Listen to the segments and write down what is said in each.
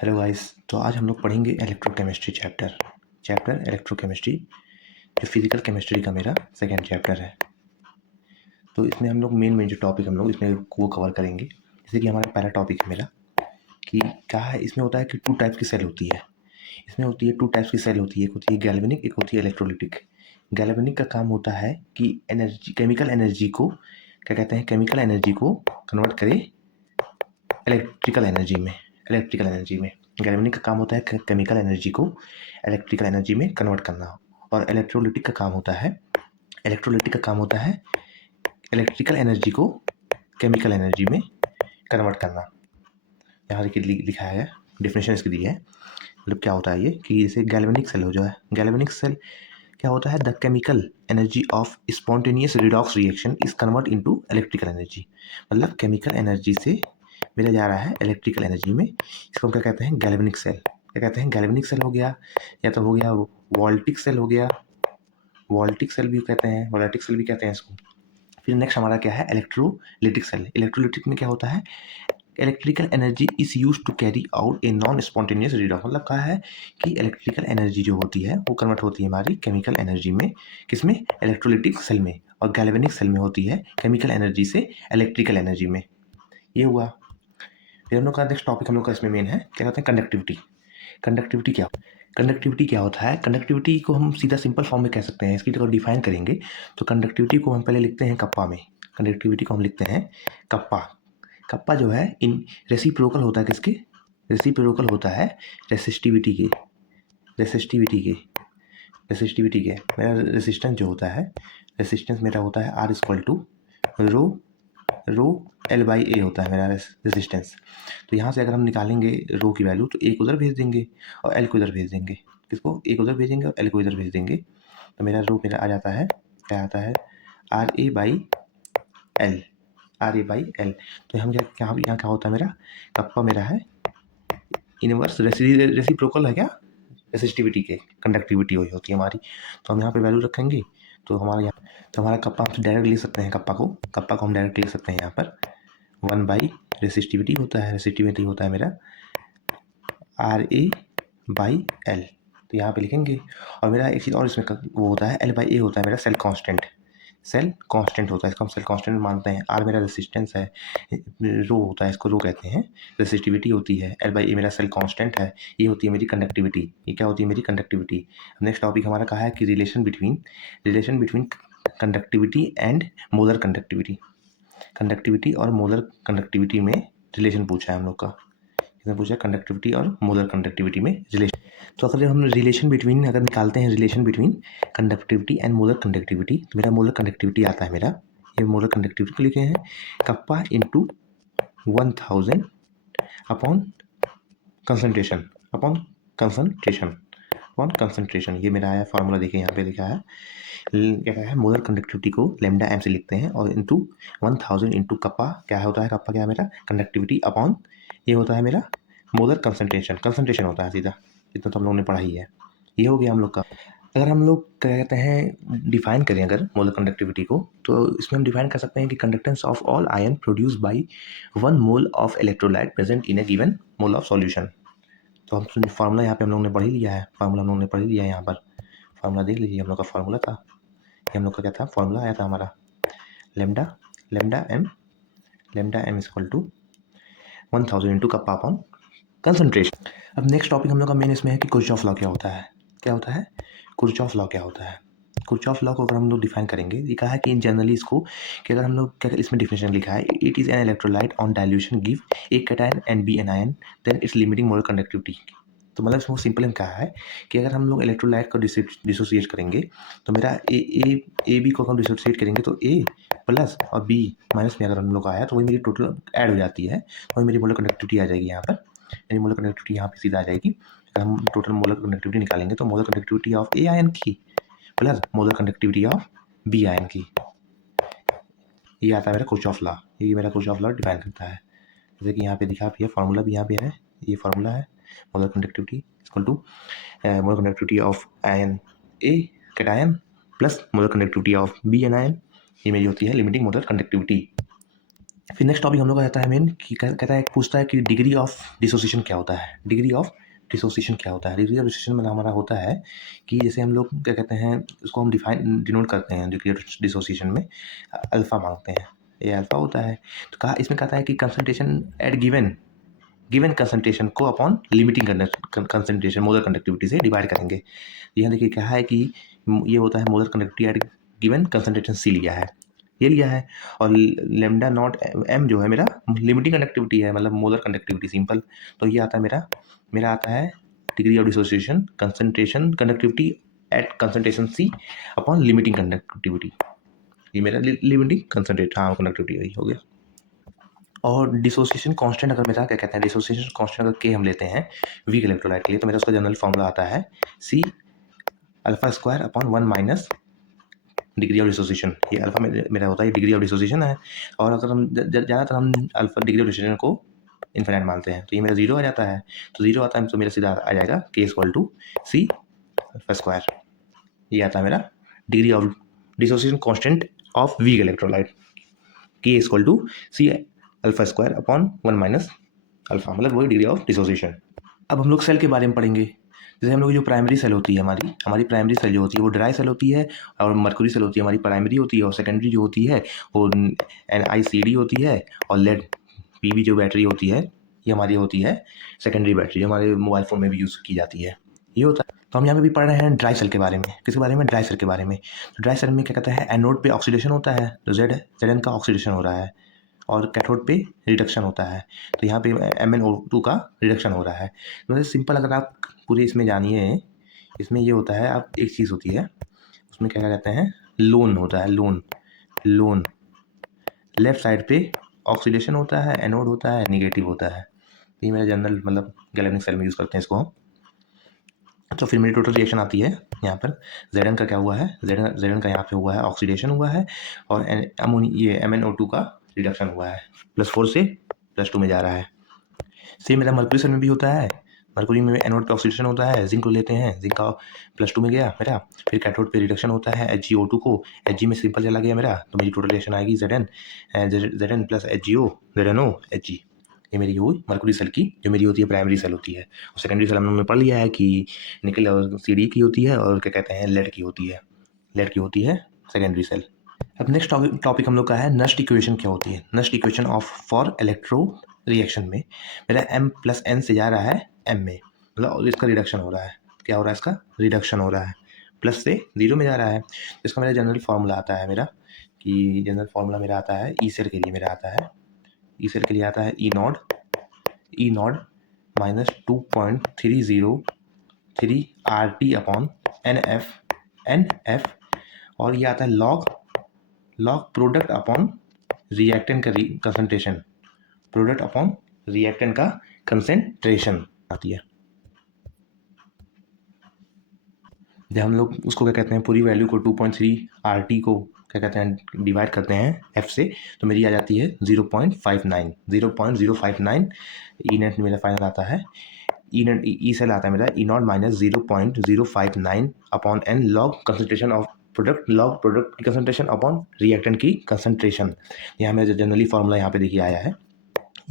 Hello guys. तो आज हम लोग पढ़ेंगे इलेक्ट्रोकेमिस्ट्री चैप्टर इलेक्ट्रोकेमिस्ट्री, जो फिजिकल केमिस्ट्री का मेरा सेकेंड चैप्टर है। तो इसमें हम लोग मेन जो टॉपिक हम लोग इसमें वो कवर करेंगे। जैसे कि हमारा पहला टॉपिक है मेरा कि क्या है, इसमें होता है कि टू टाइप्स की सेल होती है। इसमें होती है टू टाइप्स की सेल होती है, एक होती है गैल्वेनिक, एक होती है इलेक्ट्रोलिटिक। गैल्वेनिक का काम होता है कि एनर्जी, केमिकल एनर्जी को क्या कहते हैं, केमिकल एनर्जी को कन्वर्ट करे इलेक्ट्रिकल एनर्जी में। गैल्वेनिक का काम होता है केमिकल एनर्जी को इलेक्ट्रिकल एनर्जी में कन्वर्ट करना। और इलेक्ट्रोलिटिक का काम होता है इलेक्ट्रिकल एनर्जी को केमिकल एनर्जी में कन्वर्ट करना। यहाँ देखिए लिखा है, डिफिनेशन इसकी दी है। मतलब क्या होता है ये कि जैसे गैल्वेनिक सेल हो जो है, गैल्वेनिक सेल क्या होता है, the chemical energy of spontaneous redox reaction is convert into electrical energy. मतलब केमिकल एनर्जी से मेरा जा रहा है इलेक्ट्रिकल एनर्जी में। इसको हम क्या कहते हैं, गैल्वेनिक सेल। क्या कहते हैं, गैल्वेनिक सेल हो गया, या तो हो गया वोल्टिक सेल हो गया, वोल्टिक सेल भी कहते हैं, वोलेटिक सेल भी कहते हैं इसको। फिर नेक्स्ट हमारा क्या है, इलेक्ट्रोलिटिक सेल। इलेक्ट्रोलिटिक में क्या होता है, electrical energy is use to carry out a non spontaneous redox. मतलब कहा है कि इलेक्ट्रिकल एनर्जी जो होती है वो कन्वर्ट होती है हमारी केमिकल एनर्जी में। किसमें, इलेक्ट्रोलिटिक सेल में। और गैल्वेनिक सेल में होती है केमिकल एनर्जी से इलेक्ट्रिकल एनर्जी में। ये हुआ। फिर हम लोग का नेक्स्ट टॉपिक हम लोग का इसमें मेन है, क्या कहते हैं, कंडक्टिविटी। कंडक्टिविटी क्या होता है, कंडक्टिविटी को हम सीधा सिंपल फॉर्म में कह सकते हैं। इसकी जब डिफाइन करेंगे तो कंडक्टिविटी को हम पहले लिखते हैं कप्पा में। कंडक्टिविटी को हम लिखते हैं कप्पा। कप्पा जो है इन रेसिप्रोकल होता है किसके, रेसिप्रोकल होता है रेसिस्टिविटी के। मेरा रेसिस्टेंस जो होता है, रेसिस्टेंस मेरा होता है R equal to row L/A होता है मेरा रेजिस्टेंस। तो यहाँ से अगर हम निकालेंगे रो की वैल्यू, तो ए को उधर भेज देंगे और एल को इधर भेज देंगे। किसको, ए को उधर भेजेंगे और एल को इधर भेज देंगे। तो मेरा रो मेरा आ जाता है, क्या आता है, RA/L। तो हम यहाँ क्या होता है, मेरा कप्पा मेरा है इनवर्स रेसिप्रोकल है, क्या रेसिस्टिविटी के, कंडक्टिविटी वही होती है हमारी। तो हम यहाँ पे वैल्यू रखेंगे तो हमारा कप्पा हम डायरेक्ट लिख सकते हैं। कप्पा को हम डायरेक्ट लिख सकते हैं यहाँ पर 1/रेसिस्टिविटी होता है मेरा RA/L। तो यहाँ पे लिखेंगे। और मेरा एक चीज़ और इसमें वो होता है, L/A होता है मेरा सेल कांस्टेंट होता है, इसको हम सेल कांस्टेंट मानते हैं। R मेरा रेसिस्टेंस है, रो होता है, इसको रो कहते हैं, रेसिस्टिविटी होती है, L/A मेरा सेल कांस्टेंट है। ये होती है मेरी कंडक्टिविटी। ये क्या होती है, मेरी कंडक्टिविटी। नेक्स्ट टॉपिक हमारा कहा है कि relation between conductivity and molar conductivity और मोलर कंडक्टिविटी में रिलेशन पूछा है हम लोग का। इसमें पूछा है कंडक्टिविटी और मोलर कंडक्टिविटी में रिलेशन। तो अगर हम अगर निकालते हैं relation between conductivity and molar conductivity, तो मेरा मोलर कंडक्टिविटी आता है मेरा, ये मोलर कंडक्टिविटी को लिखे हैं कप्पा इंटू 1000 अपॉन कंसनट्रेशन। ये मेरा आया फॉर्मूला, देखिए यहाँ पे लिखा है, क्या है, मोलर कंडक्टिविटी को लैम्डा एम से लिखते हैं और इंटू 1000 इंटू कप्पा, क्या होता है, कप्पा क्या है मेरा, कंडक्टिविटी अपॉन ये होता है मेरा मोलर कंसंट्रेशन होता है सीधा। इतना तो हम लोगों ने पढ़ा ही है। ये हो गया हम लोग का। अगर हम लोग क्या कहते हैं डिफाइन करें अगर मोलर कंडक्टिविटी को, तो इसमें हम डिफाइन कर सकते हैं कि conductance of all ion produce by 1 mole of electrolyte present in A given mole of solution. तो हम फार्मूला यहाँ पे हम लोगों ने पढ़ ही लिया है, यहाँ पर फार्मूला देख लीजिए। हम लोग का फार्मूला था, ये हम लोग का क्या था, फार्मूला आया था हमारा lambda M equal to 1000 into kappa upon concentration. अब नेक्स्ट टॉपिक हम लोग का मेन इसमें है कि किरचॉफ लॉ क्या होता है। किरचॉफ लॉ क्या होता है, किरचॉफ लॉ को अगर हम लोग डिफाइन करेंगे, ये कहा है कि इन जनरली इसको कि अगर हम लोग क्या, इसमें डिफिनेशन लिखा है, it is an electrolyte on dilution give A cation and B anion then it's limiting molar conductivity. तो मतलब इसमें सिंपल में कहा है कि अगर हम लोग इलेक्ट्रोलाइट को डिसोसिएट करेंगे, तो मेरा ए बी को हम डिसोसिएट करेंगे तो ए प्लस और बी माइनस में अगर हम लोग आया तो वही मेरी टोटल ऐड हो जाती है, वही मेरी मोलर कंडक्टिविटी आ जाएगी यहाँ पर। यानी मोलर कंडक्टिविटी यहाँ पे सीधा आ जाएगी। अगर हम टोटल मोलर कंडक्टिविटी निकालेंगे तो molar conductivity of A ion की plus molar conductivity of B ion की, ये आता है मेरा किरचॉफ लॉ। ये मेरा किरचॉफ लॉ डिफाइन करता है। जैसे कि यहाँ पे दिखा भी है, फार्मूला भी यहाँ पे है, ये फार्मूला है molar conductivity equal to molar conductivity of ion A cation plus molar conductivity of B anion, ये मेरी होती है लिमिटिंग मोलर कंडक्टिविटी। फिर नेक्स्ट टॉपिक हम लोग का आता है मेन कि कहता है, पूछता है कि डिग्री ऑफ डिसोसिएशन क्या होता है। डिग्री ऑफ डिसोसिएशन क्या होता है? डिग्री ऑफ डिसोसिएशन में हमारा होता है कि जैसे हम लोग क्या कहते हैं, उसको हम डिनोट करते हैं डिग्री ऑफ डिसोसिएशन में, अल्फा मांगते हैं, ये अल्फा होता है। तो कहा इसमें कहता है कि कंसंट्रेशन एट गिवन कंसंट्रेशन को upon limiting concentration molar conductivity से डिवाइड करेंगे। यहाँ देखिए क्या है कि ये होता है molar conductivity at given concentration C लिया है, ये लिया है, और लेमडा नॉट एम जो है मेरा लिमिटिंग कंडक्टिविटी है, मतलब मोलर कंडक्टिविटी सिंपल। तो ये आता है मेरा आता है degree of dissociation concentration conductivity at concentration C upon limiting conductivity, ये मेरा लिमिटिंग कंसंट्रेट, हाँ कंडक्टिविटी वही हो गया। और डिसोसिएशन कांस्टेंट अगर मेरा क्या कहते हैं, डिसोसिएशन कांस्टेंट अगर के हम लेते हैं वीक इलेक्ट्रोलाइट के लिए, तो मेरा उसका जनरल फॉर्मूला आता है C alpha square upon 1 minus degree of dissociation. ये अल्फा मेरा होता है डिग्री ऑफ डिसोसिएशन है, और अगर हम ज़्यादातर हम अल्फा डिग्री ऑफ डिसोसिएशन को इन्फिनाइट मानते हैं, तो ये मेरा जीरो आ जाता है। तो जीरो आता है तो मेरा सीधा आ जाएगा K equal to C alpha square, ये आता है मेरा degree of dissociation constant of weak electrolyte, K equal to C alpha square upon 1 minus alpha, मतलब वही डिग्री ऑफ डिसोसिएशन। अब हम लोग सेल के बारे में पढ़ेंगे। जैसे हम लोग की जो प्राइमरी सेल होती है, हमारी प्राइमरी सेल जो होती है वो ड्राई सेल होती है, और मर्कुरी सेल होती है हमारी प्राइमरी होती है, और सेकेंडरी जो होती है वो NiCd होती है, और लेड PV जो बैटरी होती है ये हमारी होती है सेकेंडरी बैटरी, हमारे मोबाइल फ़ोन में भी यूज़ की जाती है, ये होता है। तो हम यहाँ पे भी पढ़ रहे हैं ड्राई सेल के बारे में। किसके बारे में? ड्राई सेल के बारे में। तो ड्राई सेल में क्या कहता है, एनोड पे ऑक्सीडेशन होता है, तो Zn का ऑक्सीडेशन हो रहा है, और कैथोड पे रिडक्शन होता है, तो यहाँ पे MnO2 का रिडक्शन हो रहा है। तो सिंपल अगर आप पूरे इसमें जानिए, इसमें ये होता है, आप एक चीज़ होती है उसमें क्या कहते हैं, लोन होता है, लोन लेफ्ट साइड पे ऑक्सीडेशन होता है, एनोड होता है, निगेटिव होता है। ये मेरा जनरल मतलब गैल्वेनिक सेल में यूज़ करते हैं इसको हम। तो फिर मेरी टोटल रिएक्शन आती है यहाँ पर, Zn का क्या हुआ है, Zn का यहाँ पे हुआ है ऑक्सीडेशन हुआ है, और ये MnO2 का रिडक्शन हुआ है, +4 से +2 में जा रहा है। सेम मेरा मर्क्यूरी सेल में भी होता है, मर्क्यूरी में एनोड पे ऑक्सीडेशन होता है, जिंक को लेते हैं, जिंक का +2 में गया मेरा, फिर कैथोड पे रिडक्शन होता है HgO2 को, Hg में सिंपल चला गया मेरा, तो मेरी टोटल रिएक्शन आएगी Zn plus HgO ZnO Hg। ये मेरी हुई मर्क्यूरी सेल की, जो मेरी होती है प्राइमरी सेल होती है। और सेकेंडरी सेल हमने पढ़ लिया है कि निकल और CD की होती है, और क्या कहते हैं लेड की होती है सेकेंडरी सेल। अब नेक्स्ट टॉपिक हम लोग का है नस्ट इक्वेशन क्या होती है। Nernst equation of for electro reaction में मेरा M+N से जा रहा है M में, मतलब इसका रिडक्शन हो रहा है, क्या हो रहा है, इसका रिडक्शन हो रहा है, प्लस से 0 में जा रहा है। इसका मेरा जनरल फार्मूला आता है मेरा, कि जनरल फार्मूला मेरा आता है ई सेल के लिए, मेरा आता है ई सेल के लिए आता है E naught minus 2.303 RT upon NF, और ये आता है लॉग प्रोडक्ट अपॉन रिएक्टेंट का कंसंट्रेशन, प्रोडक्ट अपॉन रिएक्टेंट का कंसंट्रेशन आती है। जब हम लोग उसको क्या कहते हैं, पूरी वैल्यू को 2.3 RT को क्या कहते हैं डिवाइड करते हैं F से, तो मेरी आ जाती है 0.059 ई नेट मेरा फाइनल आता है, ई सेल आता है मेरा E naught minus 0.059 upon N log concentration of product, log product की कंसंट्रेशन अपॉन रिएक्टेंट की कंसंट्रेशन। यहाँ मेरा जनरली फार्मूला यहाँ पे देखिए आया है,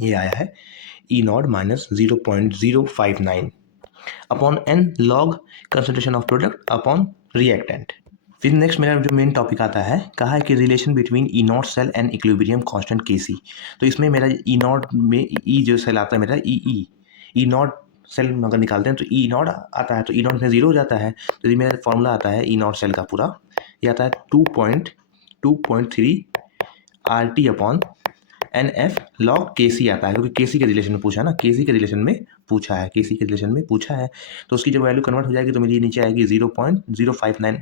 ये आया है E naught minus 0.059 upon N log concentration of product upon reactant. फिर नेक्स्ट मेरा जो मेन टॉपिक आता है, कहा है कि relation between E naught cell and equilibrium constant Kc। तो इसमें मेरा ई नॉट में ई जो सेल आता है मेरा ई नॉट सेल अगर निकालते हैं तो ई नॉट आता है, तो ई नॉट में 0 हो जाता है। तो ये मेरा फॉर्मूला आता है ई नॉट सेल का पूरा, ये आता है 2.3 RT upon NF log Kc आता है, क्योंकि Kc के रिलेशन में पूछा है ना, Kc के रिलेशन में पूछा है, तो उसकी जब वैल्यू कन्वर्ट हो जाएगी तो मेरी नीचे आएगी 0.059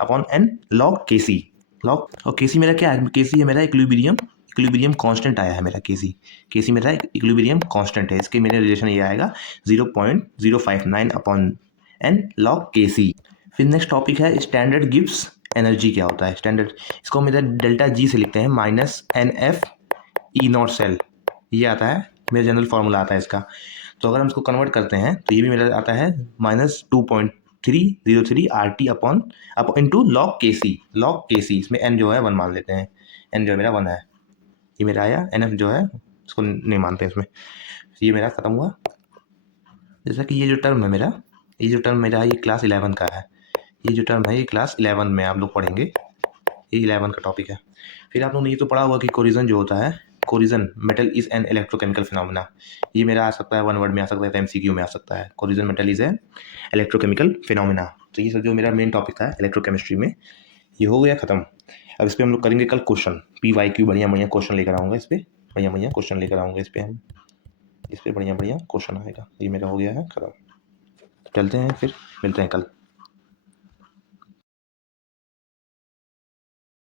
upon N log Kc, log, और Kc मेरा क्या है, Kc है मेरा इक्विलिब्रियम कांस्टेंट आया है मेरा Kc मेरा इक्विलिब्रियम कांस्टेंट है, इसके मेरे रिलेशन ये आएगा 0.059 अपॉन N लॉग Kc। फिर नेक्स्ट टॉपिक है स्टैंडर्ड गिब्स एनर्जी क्या होता है। स्टैंडर्ड इसको मेरा डेल्टा G से लिखते हैं minus NF E naught cell, ये आता है मेरा जनरल फार्मूला आता है इसका। तो अगर हम इसको कन्वर्ट करते हैं तो ये भी मेरा आता है -2.303 RT upon into log Kc, इसमें N जो है 1 मान लेते हैं, N जो है मेरा 1 है, ये मेरा आया, NF जो है इसको नहीं मानते इसमें। ये मेरा ख़त्म हुआ। जैसा कि ये जो टर्म है मेरा, ये जो टर्म मेरा ये क्लास 11 का है। ये जो टर्म है ये क्लास 11 में आप लोग पढ़ेंगे, ये 11 का टॉपिक है। फिर आप लोगों ने ये तो पढ़ा हुआ कि कोरिजन जो होता है, corrosion metal is an electrochemical phenomena. ये मेरा आ सकता है 1 वर्ड में आ सकता है, MCQ में आ सकता है। Corrosion metal is an electrochemical phenomena. तो ये सब जो मेरा मेन टॉपिक था इलेक्ट्रोकेमिस्ट्री में, ये हो गया खत्म। अब इस पर हम लोग करेंगे कल क्वेश्चन, PYQ बढ़िया बढ़िया क्वेश्चन लेकर आऊँगा इस पर, बढ़िया बढ़िया क्वेश्चन लेकर आऊँगा इस पर, हम इस पर बढ़िया बढ़िया क्वेश्चन आएगा। ये मेरा हो गया है खत्म। चलते हैं फिर, मिलते हैं कल।